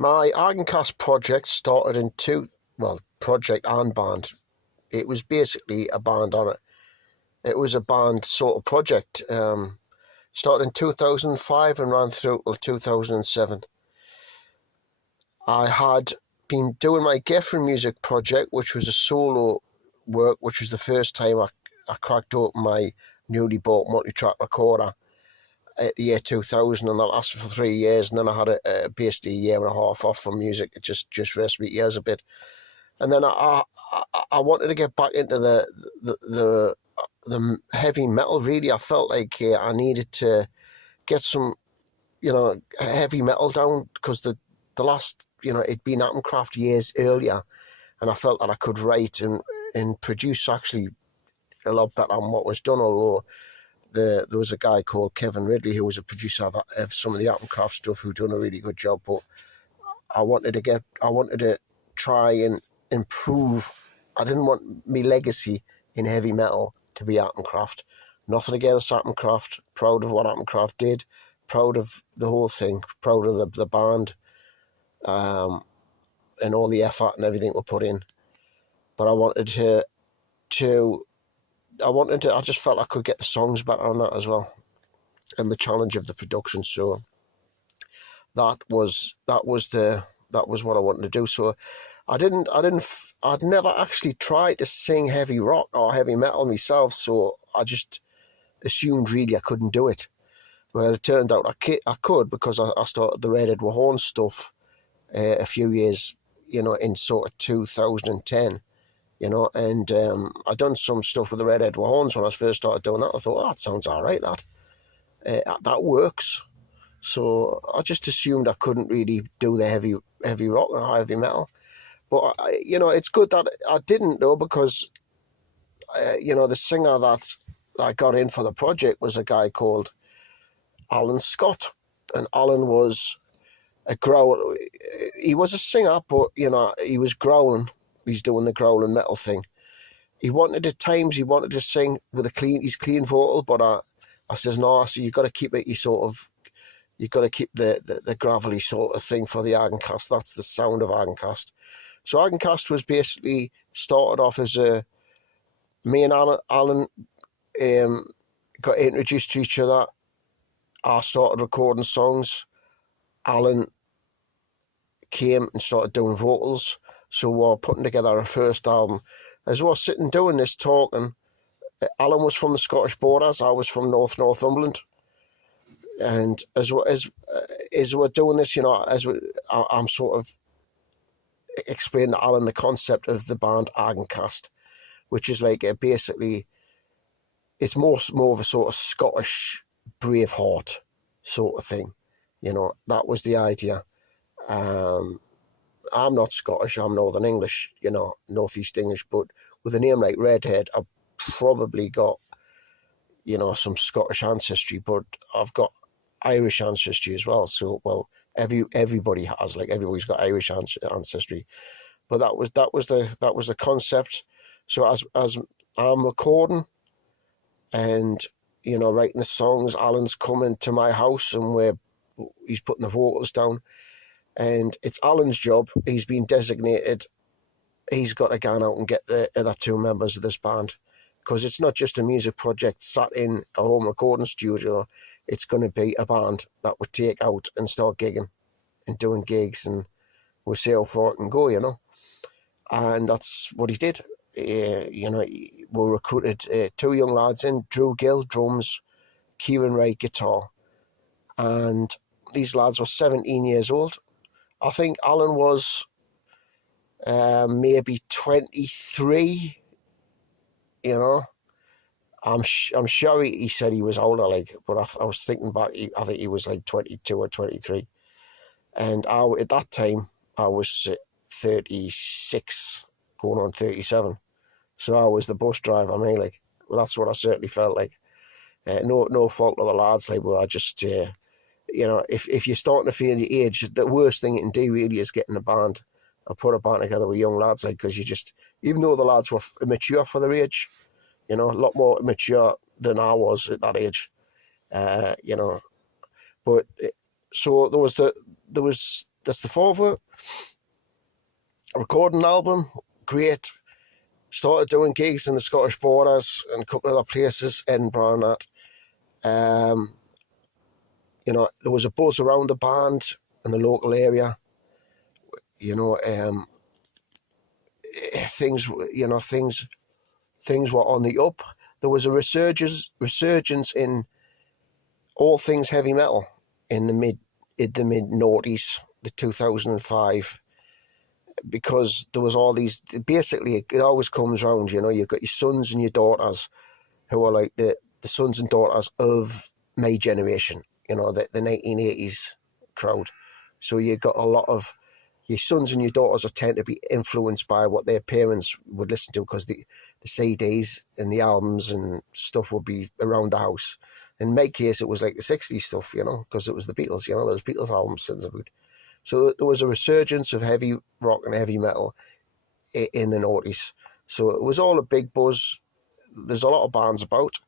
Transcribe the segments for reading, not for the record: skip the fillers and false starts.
My Agankast project started in project and band. It was basically a band on it. It was a band sort of project. Started in 2005 and ran through till 2007. I had been doing my Geffen music project, which was a solo work, which was the first time I cracked open my newly bought multi-track recorder at the year 2000, and that lasted for 3 years, and then I had basically a year and a half off from music. It just rested me ears a bit, and then I wanted to get back into the heavy metal. Really, I felt like I needed to get some heavy metal down, because the last it'd been Atomkraft years earlier, and I felt that I could write and produce actually a lot better than what was done, although there was a guy called Ciaran Wright who was a producer of some of the Atomkraft stuff, who done a really good job. But I wanted to try and improve. I didn't want my legacy in heavy metal to be Atomkraft. Nothing against Atomkraft. Proud of what Atomkraft did. Proud of the whole thing. Proud of the band, and all the effort and everything we put in. But I just felt I could get the songs better on that as well, and the challenge of the production. So that was what I wanted to do. So I'd never actually tried to sing heavy rock or heavy metal myself, so I just assumed really I couldn't do it. Well, it turned out I could, because I started the Redhead Horn stuff a few years, in sort of 2010. And I done some stuff with the Redhead Horns when I first started doing that. I thought, that sounds all right, that works. So I just assumed I couldn't really do the heavy rock or heavy metal. But, it's good that I didn't, though, because, the singer that I got in for the project was a guy called Alan Scott. And Alan was a growler. He was a singer, but, he was growling. He's doing the growling metal thing. He wanted to sing with his clean vocal, but I says no. So you got to keep it. You got to keep the gravelly sort of thing for the Agankast. That's the sound of Agankast. So Agankast was basically started off as me and Alan got introduced to each other. I started recording songs. Alan came and started doing vocals. So we were putting together our first album. As we were sitting doing this, talking, Alan was from the Scottish borders. I was from Northumberland. And as we're doing this, I'm sort of explaining to Alan the concept of the band Agankast, which is like basically, it's more of a sort of Scottish Braveheart sort of thing. That was the idea. I'm not Scottish, I'm Northern English, Northeast English, but with a name like Redhead, I've probably got, some Scottish ancestry, but I've got Irish ancestry as well. So, well, everybody has, everybody's got Irish ancestry. But that was the concept. So as I'm recording and, writing the songs, Alan's coming to my house and he's putting the vocals down. And it's Alan's job. He's been designated. He's got to go out and get the other two members of this band, because it's not just a music project sat in a home recording studio. It's going to be a band that would take out and start gigging and doing gigs, and we'll see how far it can go, And that's what he did. We recruited two young lads in, Drew Gill, drums, Ciaran Wright, guitar. And these lads were 17 years old. I think Alan was maybe 23, I'm sure he said he was older, but I was thinking back, I think he was 22 or 23. And at that time, I was 36, going on 37. So I was the bus driver, that's what I certainly felt like. No fault of the lads, but I just... if you're starting to feel the age, the worst thing you can do really is get in a band and put a band together with young lads, because even though the lads were mature for their age, a lot more mature than I was at that age, But so there was the that's the four of it. Recording an album, great. Started doing gigs in the Scottish borders and a couple of other places, Edinburgh and that. You know, there was a buzz around the band in the local area. You know, things were on the up. There was a resurgence in all things heavy metal in the mid noughties, the 2005, because there was all these. Basically, it always comes round. You know, you've got your sons and your daughters, who are like the sons and daughters of my generation. You know, the 1980s crowd. So you got a lot of your sons and your daughters tend to be influenced by what their parents would listen to, because the CDs and the albums and stuff would be around the house. In my case, it was like the 60s stuff, you know, because it was the Beatles, you know, those Beatles albums. So there was a resurgence of heavy rock and heavy metal in the noughties. So it was all a big buzz. There's a lot of bands about.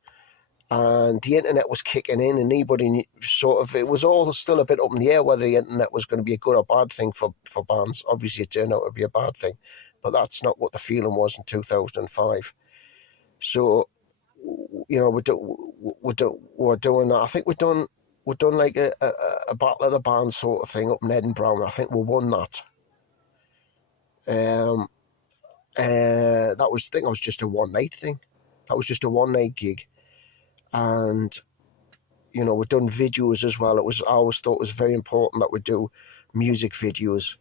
And the internet was kicking in, and anybody it was all still a bit up in the air whether the internet was going to be a good or bad thing for bands. Obviously, it turned out to be a bad thing, but that's not what the feeling was in 2005. So, you know, we're doing that. I think we've done like a Battle of the Bands sort of thing up in Edinburgh, and I think we won that. That was just a one night thing. That was just a one night gig. And, you know, we've done videos as well. I always thought it was very important that we do music videos.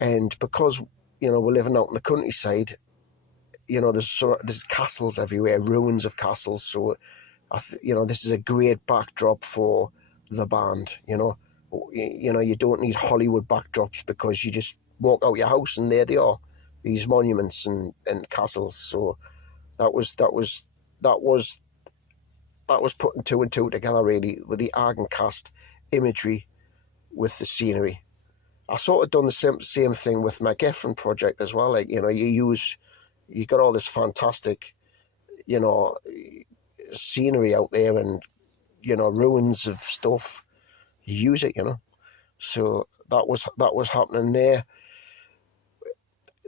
And because, you know, we're living out in the countryside, you know, there's castles everywhere, ruins of castles. So, you know, this is a great backdrop for the band, you know. You don't need Hollywood backdrops, because you just walk out your house and there they are, these monuments and castles. So that was putting two and two together, really, with the Agankast imagery with the scenery. I sort of done the same thing with my Geffen project as well. Like, you know, you got all this fantastic, you know, scenery out there and, you know, ruins of stuff. You use it, you know. So that was happening there.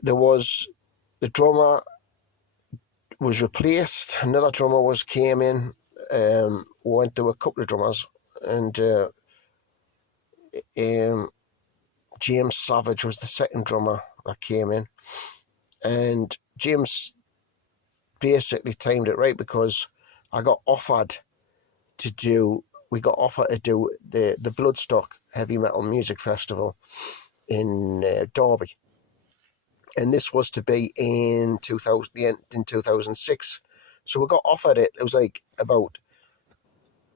There was the drummer was replaced. Another drummer came in. Went to a couple of drummers, and James Savage was the second drummer that came in, and James basically timed it right, because we got offered to do the Bloodstock Heavy Metal Music Festival in Derby, and this was to be in 2006. So we got offered it. It was like about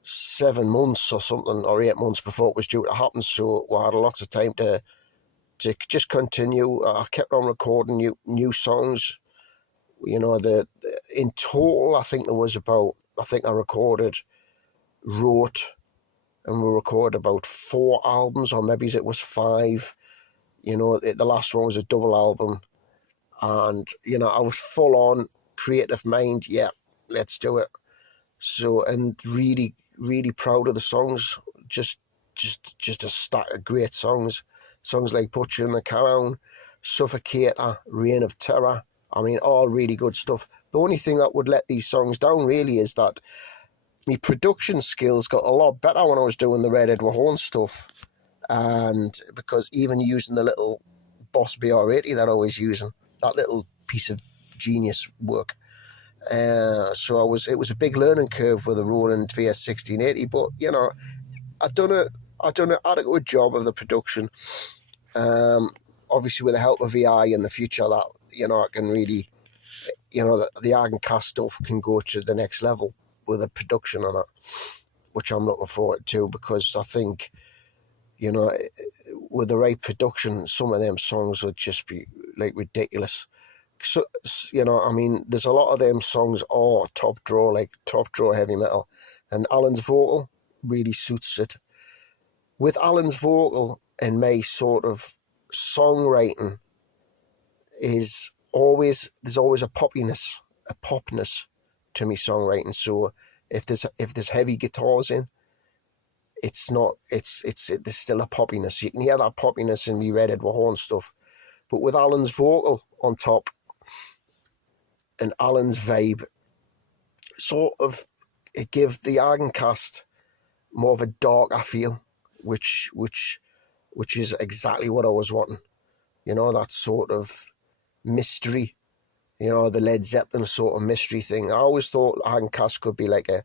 7 months or something, or 8 months before it was due to happen. So we had lots of time to just continue. I kept on recording new songs. You know, in total, I think I wrote and we recorded about 4 albums, or maybe it was 5. You know, the last one was a double album, and, you know, I was full on creative mind. Yeah, let's do it. So, and really, really proud of the songs. Just a stack of great songs. Songs like Butcher and the Clown, Suffocator, Reign of Terror. I mean, all really good stuff. The only thing that would let these songs down really is that my production skills got a lot better when I was doing the Red Edward Horn stuff. And because even using the little Boss BR80 that I was using, that little piece of genius work. So it was a big learning curve with a Roland VS 1680, but, you know, I done an adequate job of the production. Obviously, with the help of VI in the future, that, you know, I can really, you know, the Agankast stuff can go to the next level with the production on it, which I'm looking forward to, because I think, you know, with the right production, some of them songs would just be like ridiculous. So, you know, I mean, there's a lot of them songs are top draw heavy metal, and Alan's vocal really suits it. With Alan's vocal and my sort of songwriting there's always a popness to me songwriting. So if there's heavy guitars in, it's not, there's still a poppiness. You can hear that poppiness in me Redhead with horn stuff. But with Alan's vocal on top and Alan's vibe, sort of, it gave the Agankast more of a darker feel, which is exactly what I was wanting. You know, that sort of mystery, you know, the Led Zeppelin sort of mystery thing. I always thought Agankast could be like I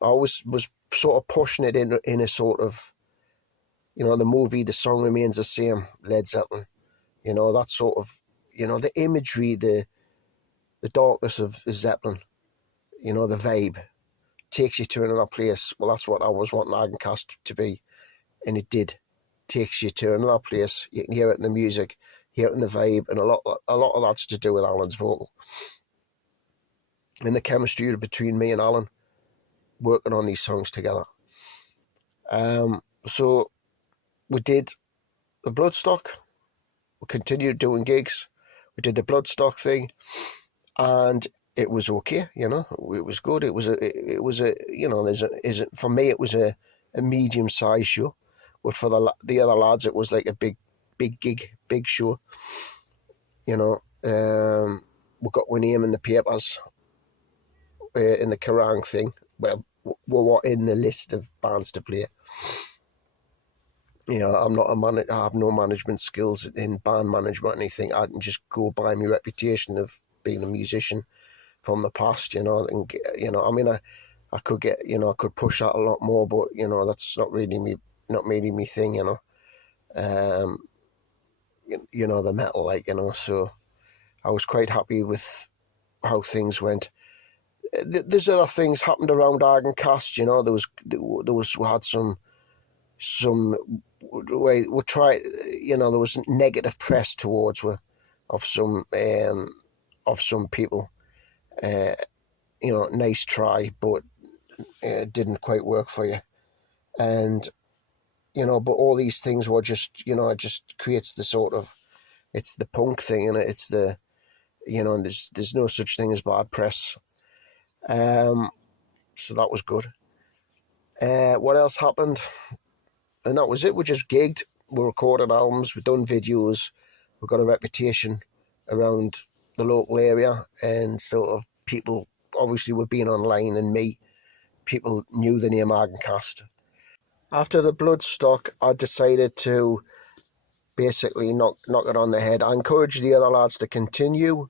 always was sort of pushing it in a sort of, you know, the movie The Song Remains the Same, Led Zeppelin. You know, that sort of, you know, the imagery, the darkness of Zeppelin, you know, the vibe takes you to another place. Well, that's what I was wanting Agankast to be, and it did. Takes you to another place. You can hear it in the music, hear it in the vibe, and a lot of that's to do with Alan's vocal and the chemistry between me and Alan working on these songs together. So we did the Bloodstock. We continued doing gigs. We did the Bloodstock thing, and it was okay. You know, it was good. It was a you know, for me it was a medium-sized show, but for the other lads it was like a big gig, big show. You know, we got our name in the papers, in the Kerrang thing, where we were in the list of bands to play. You know, I'm not a man. I have no management skills in band management or anything. I can just go by my reputation of being a musician from the past. You know, and you know, I mean, I could get, you know, I could push that a lot more, but you know, that's not really me thing. You know, you know, the metal, like, you know. So I was quite happy with how things went. There's other things happened around Agankast. You know, we had some way we tried, you know, there was negative press towards we of some people. You know, nice try, but it didn't quite work for you. And you know, but all these things were just, you know, it just creates the sort of, it's the punk thing, and it's the, you know, and there's no such thing as bad press. So that was good. What else happened? And that was it. We just gigged. We recorded albums. We've done videos. We've got a reputation around the local area, and sort of people obviously were being online, and people knew the name Agankast. After the Bloodstock, I decided to basically knock it on the head. I encouraged the other lads to continue,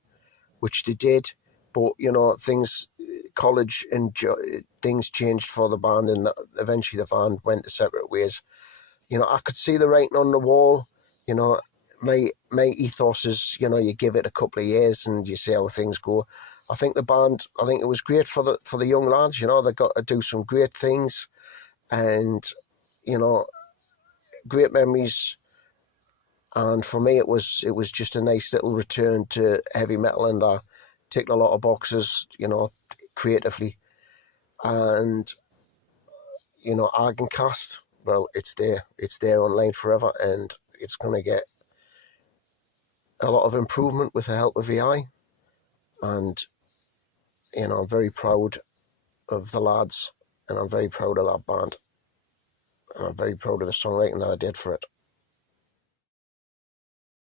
which they did, but you know, college and things changed for the band, and eventually the band went to separate ways. You know, I could see the writing on the wall. You know, my ethos is, you know, you give it a couple of years and you see how things go. I think it was great for the young lads. You know, they got to do some great things, and you know, great memories. And for me, it was just a nice little return to heavy metal, and I ticked a lot of boxes, you know, creatively. And you know, Agankast, well, it's there online forever, and it's going to get a lot of improvement with the help of AI. And you know, I'm very proud of the lads, and I'm very proud of that band, and I'm very proud of the songwriting that I did for it.